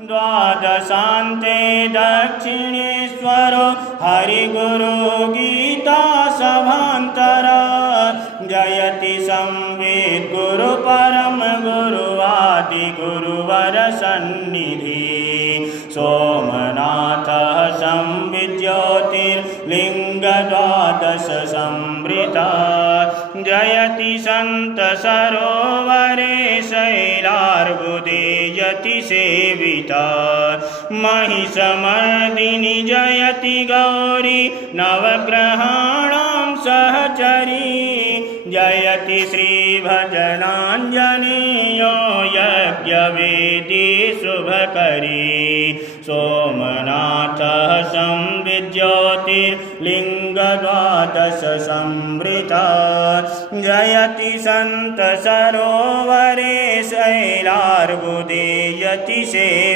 द्वादशान्ते दक्षिणेश्वरो हरिगुरु गीता सभान्तरा जयति संवित् गुरु परम गुरु आदि गुरुवर सन्निधि सोमनाथः संवित् ज्योतिर्लिङ्ग द्वादश संवृता जयति संत सरोवरे शैलार्बुदे यति सेविता महिषमर्दिनि जयति गौरी नवग्रहाणां सहचरी जयति श्रीभजनाञ्जनेयो यज्ञवेदी शुभकरी सोमनाथः संवित् ज्योतिर्लिङ्ग द्वादश संवृता जयति संत सरोवरे शैलार्बुदे यति सेविता